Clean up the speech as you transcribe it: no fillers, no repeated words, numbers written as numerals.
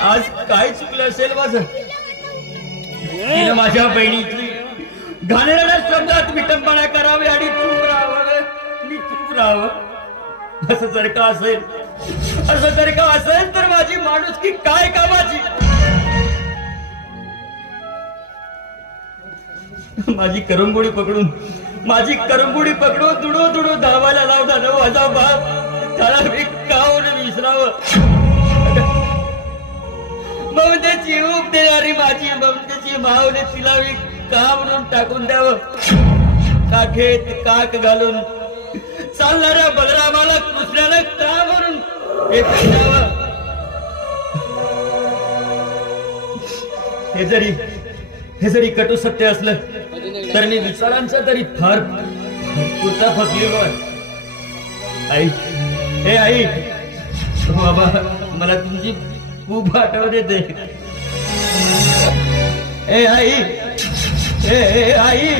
आज काय चुकलं असेल माझं? तिनं माझ्या बहिणीची घाणेरड्या शब्दात विटंबना करावी आणि चूप राहावं. मी चूप राहावं. असं जर का असेल तर माझी माणुसकी काय कामाची? माझी करंगुडी पकडून दुडू धावायला लावला ना माझा बाप. त्याला मी काऊन विसरावं? ममतेची ऊब देणारी माझी ममतेची माऊली तिला मी का म्हणून टाकून द्यावं? काखेत काक घालून चालणाऱ्या बलरामाला कृष्णाला का म्हणून द्यावं? हे जरी कटू सत्य असलं तर मी विचारांचा तरी फार पुरता फसलेलो आहे. आई बाबा, मला तुमची खूप आठवण येते. आई